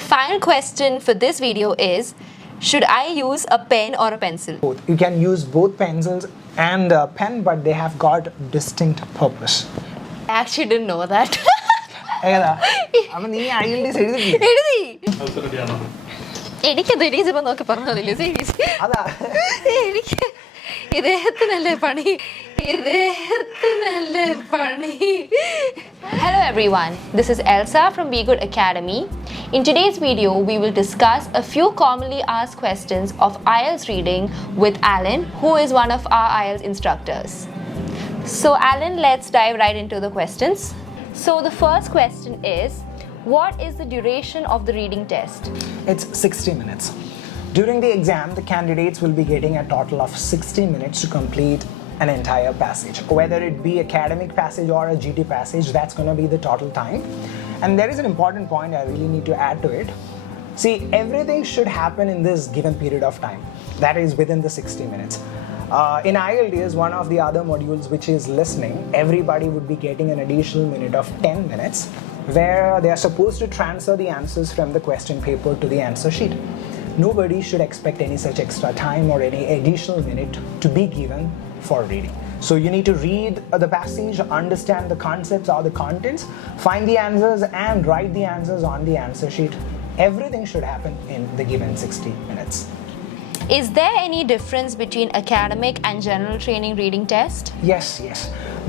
The final question for this video is, should I use a pen or a pencil? Both. You can use both pencils and a pen, but they have got distinct purpose. I actually didn't know that. എനിക്കത് എണീച്ചപ്പോ നോക്കി പറഞ്ഞതില്ലേ series എനിക്ക് ഇദ്ദേഹത്തിനല്ലേ പണി. Hello everyone, this is Elsa from B-GHUD Academy. In today's video, we will discuss a few commonly asked questions of IELTS reading with Alan, who is one of our IELTS instructors. So Alan, let's dive right into the questions. So the first question is, what is the duration of the reading test? It's 60 minutes. During the exam, the candidates will be getting a total of 60 minutes to complete an entire passage. Whether it be academic passage or a GT passage, that's going to be the total time. And there is an important point I really need to add to it. See, everything should happen in this given period of time. That is within the 60 minutes. In IELTS, one of the other modules, which is listening, everybody would be getting an additional minute of 10 minutes where they are supposed to transfer the answers from the question paper to the answer sheet. Nobody should expect any such extra time or any additional minute to be given for reading. So you need to read the passage, understand the concepts or the contents, find the answers and write the answers on the answer sheet. Everything should happen in the given 60 minutes. Is there any difference between academic and general training reading test? Yes.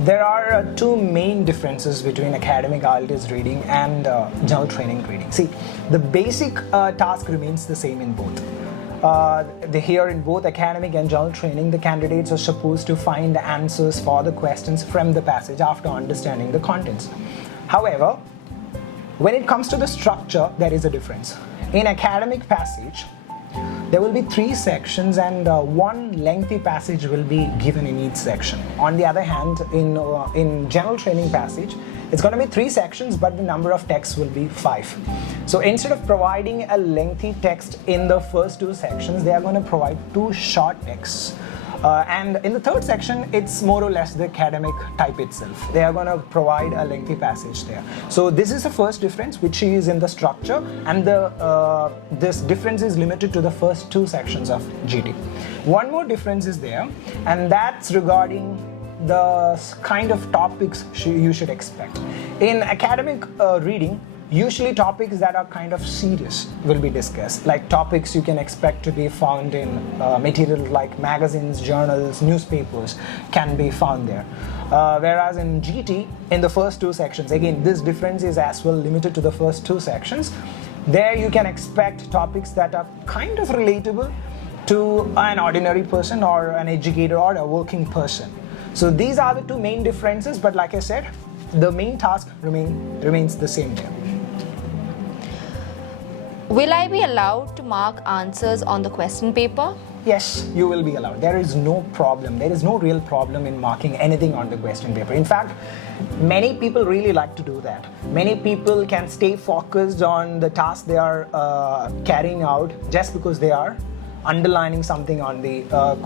There are two main differences between academic IELTS reading and general training reading. See, the basic task remains the same in both. Here in both academic and general training, the candidates are supposed to find the answers for the questions from the passage after understanding the contents. However, when it comes to the structure, there is a difference. In academic passage, there will be 3 sections and one lengthy passage will be given in each section. On the other hand, in general training passage, it's going to be 3 sections, but the number of texts will be 5. So instead of providing a lengthy text in the first 2 sections, they are going to provide 2 short texts. And in the 3rd section, it's more or less the academic type itself. They are going to provide a lengthy passage there. So this is the first difference, which is in the structure, and this difference is limited to the first 2 sections of GT. One more difference is there, and that's regarding the kind of topics you should expect. In academic reading, usually topics that are kind of serious will be discussed, like topics you can expect to be found in materials like magazines, journals, newspapers can be found there. Whereas in GT, in the first 2 sections, again, this difference is as well limited to the first 2 sections. There you can expect topics that are kind of relatable to an ordinary person or an educator or a working person. So these are the 2 main differences, but like I said, the main task remains the same there. Will I be allowed to mark answers on the question paper? Yes, you will be allowed. There is no problem. There is no real problem in marking anything on the question paper. In fact, many people really like to do that. Many people can stay focused on the task they are carrying out just because they are underlining something on the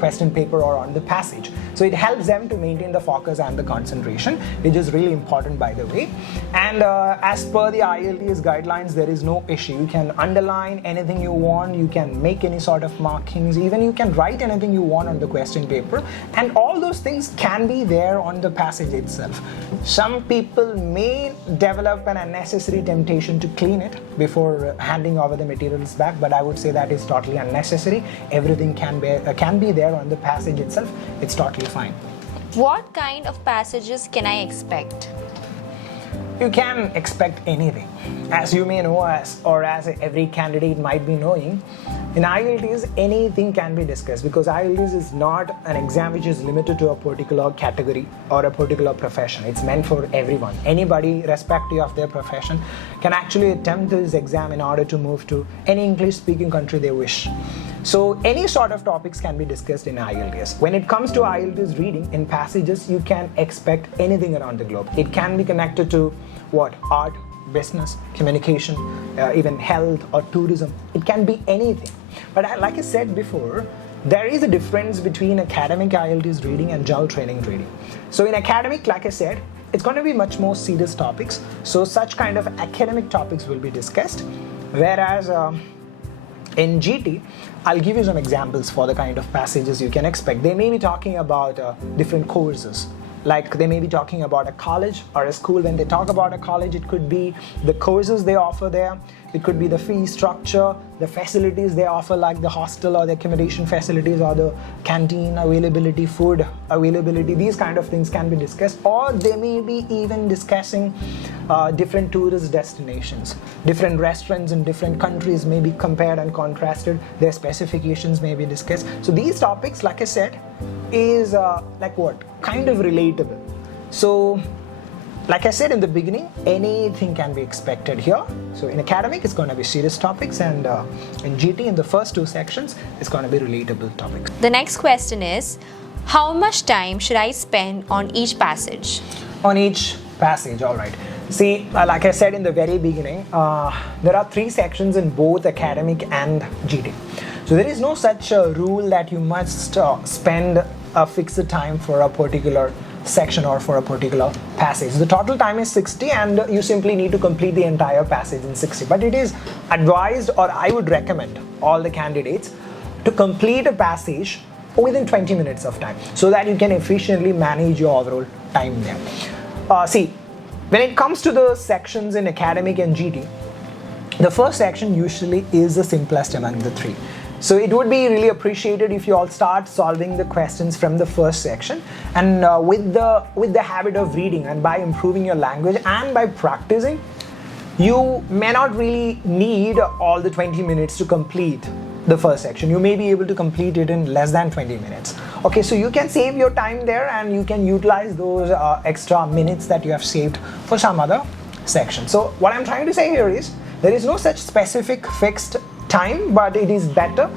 question paper or on the passage. So it helps them to maintain the focus and the concentration, which is really important, by the way. And as per the IELTS guidelines, there is no issue. You can underline anything you want, you can make any sort of markings, even you can write anything you want on the question paper, and all those things can be there on the passage itself. Some people may develop an unnecessary temptation to clean it before handing over the materials back, but I would say that is totally unnecessary. Everything can be there on the passage itself. It's totally fine. What kind of passages can I expect? You can expect anything. As you may know, as every candidate might be knowing, in IELTS, anything can be discussed, because IELTS is not an exam which is limited to a particular category or a particular profession. It's meant for everyone. Anybody, irrespective of their profession, can actually attempt this exam in order to move to any English-speaking country they wish. So any sort of topics can be discussed in IELTS. When it comes to IELTS reading, in passages, you can expect anything around the globe. It can be connected to art, business, communication, even health or tourism. It can be anything. But like I said before, there is a difference between academic IELTS reading and general training reading. So in academic, like I said, it's going to be much more serious topics. So such kind of academic topics will be discussed. Whereas in GT, I'll give you some examples for the kind of passages you can expect. They may be talking about different courses. Like they may be talking about a college or a school. When they talk about a college, it could be the courses they offer there. It could be the fee structure, the facilities they offer, like the hostel or the accommodation facilities or the canteen availability, food availability. These kind of things can be discussed. Or they may be even discussing different tourist destinations. Different restaurants in different countries may be compared and contrasted. Their specifications may be discussed. So these topics, like I said, is like what? Kind of relatable. So like I said in the beginning, anything can be expected here. So in academic, it's going to be serious topics, and in GT, in the first two sections, it's going to be relatable topics. The next question is, how much time should I spend on each passage? On each passage, all right. See, like I said in the very beginning, there are 3 sections in both academic and GT. So there is no such rule that you must spend a fixed time for a particular section or for a particular passage. The total time is 60 and you simply need to complete the entire passage in 60. But it is advised, or I would recommend all the candidates to complete a passage within 20 minutes of time so that you can efficiently manage your overall time there. See, when it comes to the sections in academic and GT, the first section usually is the simplest among the 3. So it would be really appreciated if you all start solving the questions from the first section, and with the habit of reading and by improving your language and by practicing, you may not really need all the 20 minutes to complete the first section. You may be able to complete it in less than 20 minutes. Okay, so you can save your time there and you can utilize those extra minutes that you have saved for some other section. So what I'm trying to say here is, there is no such specific fixed time, but it is better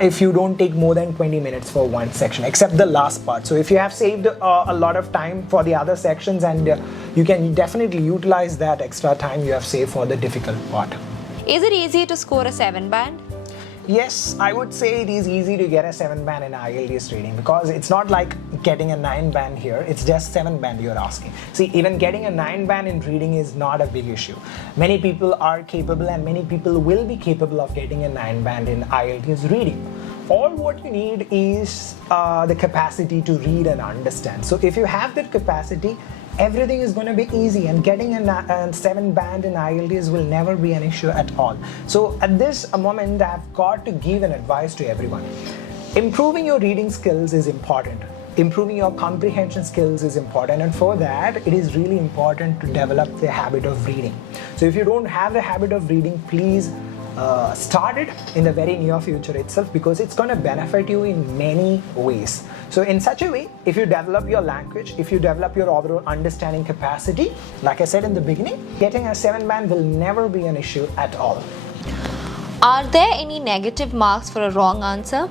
if you don't take more than 20 minutes for one section, except the last part. So if you have saved a lot of time for the other sections, and you can definitely utilize that extra time you have saved for the difficult part. Is it easy to score a 7 band? Yes, I would say it is easy to get a 7 band in IELTS reading, because it's not like getting a 9 band here, it's just 7 band you're asking. See, even getting a 9 band in reading is not a big issue. Many people are capable and many people will be capable of getting a 9 band in IELTS reading. All what you need is the capacity to read and understand. So if you have that capacity, everything is going to be easy, and getting a 7 band in IELTS will never be an issue at all. So at this moment, I've got to give an advice to everyone. Improving your reading skills is important. Improving your comprehension skills is important, and for that, it is really important to develop the habit of reading. So if you don't have the habit of reading, please start it in the very near future itself, because it's going to benefit you in many ways. So in such a way, if you develop your language, if you develop your overall understanding capacity, like I said in the beginning, getting a 7 band will never be an issue at all. Are there any negative marks for a wrong answer?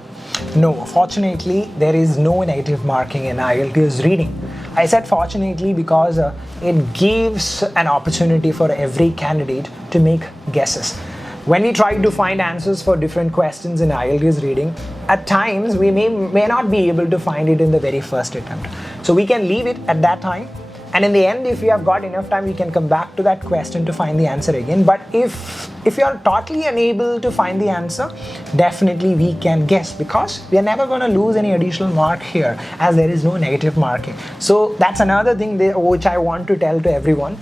No, fortunately, there is no negative marking in IELTS reading. I said fortunately because it gives an opportunity for every candidate to make guesses. When we try to find answers for different questions in IELTS reading, at times we may not be able to find it in the very first attempt. So we can leave it at that time, and in the end, if we have got enough time, we can come back to that question to find the answer again. But if you are totally unable to find the answer, definitely we can guess, because we are never going to lose any additional mark here, as there is no negative marking. So that's another thing which I want to tell to everyone.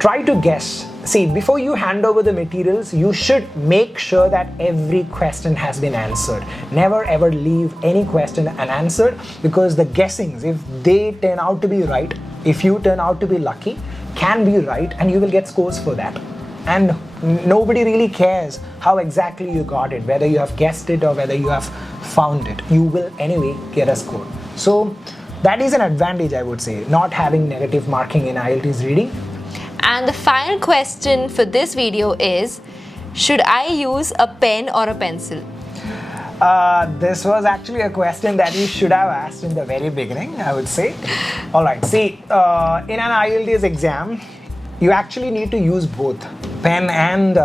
Try to guess. See, before you hand over the materials, you should make sure that every question has been answered. Never ever leave any question unanswered, because the guessings, if they turn out to be right, if you turn out to be lucky, can be right, and you will get scores for that. And nobody really cares how exactly you got it, whether you have guessed it or whether you have found it. You will anyway get a score. So that is an advantage, I would say, not having negative marking in IELTS reading. And the final question for this video is, should I use a pen or a pencil? This was actually a question that you should have asked in the very beginning, I would say. Alright, see, in an IELTS exam, you actually need to use both pen and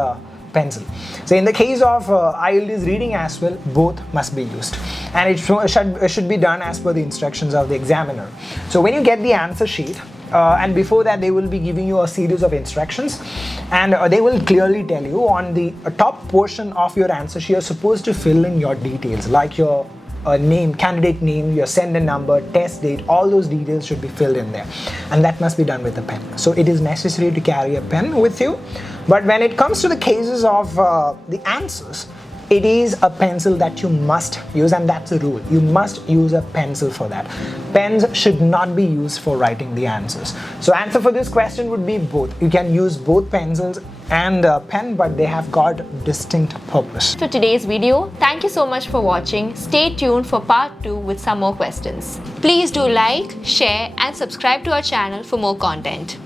pencil. So in the case of IELTS reading as well, both must be used. And it should be done as per the instructions of the examiner. So when you get the answer sheet, and before that they will be giving you a series of instructions, and they will clearly tell you on the top portion of your answer sheet you're supposed to fill in your details like your name, candidate name, your sender number, test date. All those details should be filled in there, and that must be done with a pen. So it is necessary to carry a pen with you. But when it comes to the cases of the answers, it is a pencil that you must use, and that's a rule. You must use a pencil for that. Pens should not be used for writing the answers. So answer for this question would be both. You can use both pencils and a pen, but they have got distinct purpose. For today's video, thank you so much for watching. Stay tuned for part 2 with some more questions. Please do like, share and subscribe to our channel for more content.